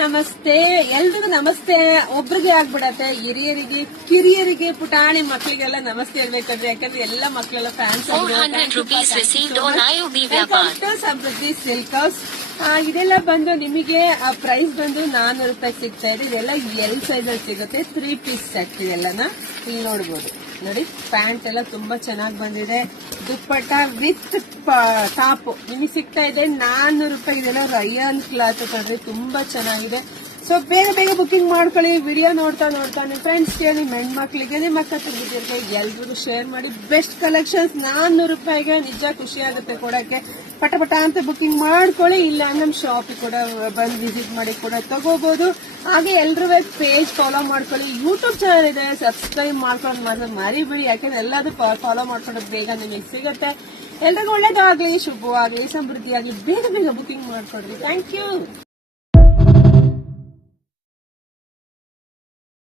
ನಮಸ್ತೆ. ಎಲ್ರಿಗೂ ನಮಸ್ತೆ ಒಬ್ರಿಗೆ ಆಗ್ಬಿಡತ್ತೆ. ಹಿರಿಯರಿಗೆ ಕಿರಿಯರಿಗೆ ಪುಟಾಣಿ ಮಕ್ಕಳಿಗೆಲ್ಲ ನಮಸ್ತೆ ಹೇಳ್ಬೇಕಂದ್ರೆ, ಯಾಕಂದ್ರೆ ಎಲ್ಲ ಮಕ್ಕಳೆಲ್ಲ ಫ್ಯಾನ್ಸ್. ಸಮೃದ್ಧಿ ಸಿಲ್ಕ್ ಹೌಸ್ ಇದೆಲ್ಲ ಬಂದು ನಿಮಗೆ ಪ್ರೈಸ್ ಬಂದು 400 ರೂಪಾಯಿ ಸಿಗ್ತಾ ಇದೆ. ಇದೆಲ್ಲ ಎಲ್ ಸೈಜ್ ಅಲ್ಲಿ ಸಿಗುತ್ತೆ. 3 ಪೀಸ್ ಸೆಟ್ ಇದೆಲ್ಲನ ಇಲ್ಲಿ ನೋಡಬಹುದು. ನೋಡಿ, ಪ್ಯಾಂಟ್ ಎಲ್ಲ ತುಂಬಾ ಚೆನ್ನಾಗಿ ಬಂದಿದೆ. ದುಪ್ಪಟ್ಟ ವಿತ್ ಟಾಪ್ ನಿಮಗೆ ಸಿಗ್ತಾ ಇದೆ 400 ರೂಪಾಯಿ. ಇದೆಲ್ಲ ರಯಾನ್ ಕ್ಲಾತ್ ಕಣ್ರಿ, ತುಂಬಾ ಚೆನ್ನಾಗಿದೆ. ಸೊ ಬೇಗ ಬೇಗ ಬುಕಿಂಗ್ ಮಾಡ್ಕೊಳ್ಳಿ. ವಿಡಿಯೋ ನೋಡ್ತಾ ನಿಮ್ಮ ಫ್ರೆಂಡ್ಸ್ ನಿಮ್ಮ ಹೆಣ್ಮಕ್ಳಿಗೆ ನಿಮ್ಮ ಅಕ್ಕ ತಂಗಿಗೆ ಎಲ್ರಿಗೂ ಶೇರ್ ಮಾಡಿ. ಬೆಸ್ಟ್ ಕಲೆಕ್ಷನ್ಸ್ 400 ರೂಪಾಯಿಗೆ ನಿಜ ಖುಷಿ ಆಗುತ್ತೆ ಕೊಡಕ್ಕೆ. ಪಟ ಅಂತ ಬುಕಿಂಗ್ ಮಾಡ್ಕೊಳ್ಳಿ. ಇಲ್ಲ ನಮ್ಮ ಶಾಪಿಗೆ ಕೂಡ ಬಂದು ವಿಸಿಟ್ ಮಾಡಿ ಕೂಡ ತಗೋಬಹುದು. ಹಾಗೆ ಎಲ್ರೂ ಪೇಜ್ ಫಾಲೋ ಮಾಡ್ಕೊಳ್ಳಿ. ಯೂಟ್ಯೂಬ್ ಚಾನಲ್ ಇದೆ, ಸಬ್ಸ್ಕ್ರೈಬ್ ಮಾಡ್ಕೊಂಡು ಮಾತ್ರ ಮರಿಬೇಡಿ. ಯಾಕಂದ್ರೆ ಎಲ್ಲದೂ ಫಾಲೋ ಮಾಡ್ಕೊಂಡೋದು ಬೇಗ ನಿಮಗೆ ಸಿಗುತ್ತೆ. ಎಲ್ರಿಗೂ ಒಳ್ಳೇದಾಗ್ಲಿ, ಶುಭವಾಗ್ಲಿ, ಸಮೃದ್ಧಿಯಾಗಿ ಬೇಗ ಬೇಗ ಬುಕಿಂಗ್ ಮಾಡ್ಕೊಡ್ರಿ. Thank you.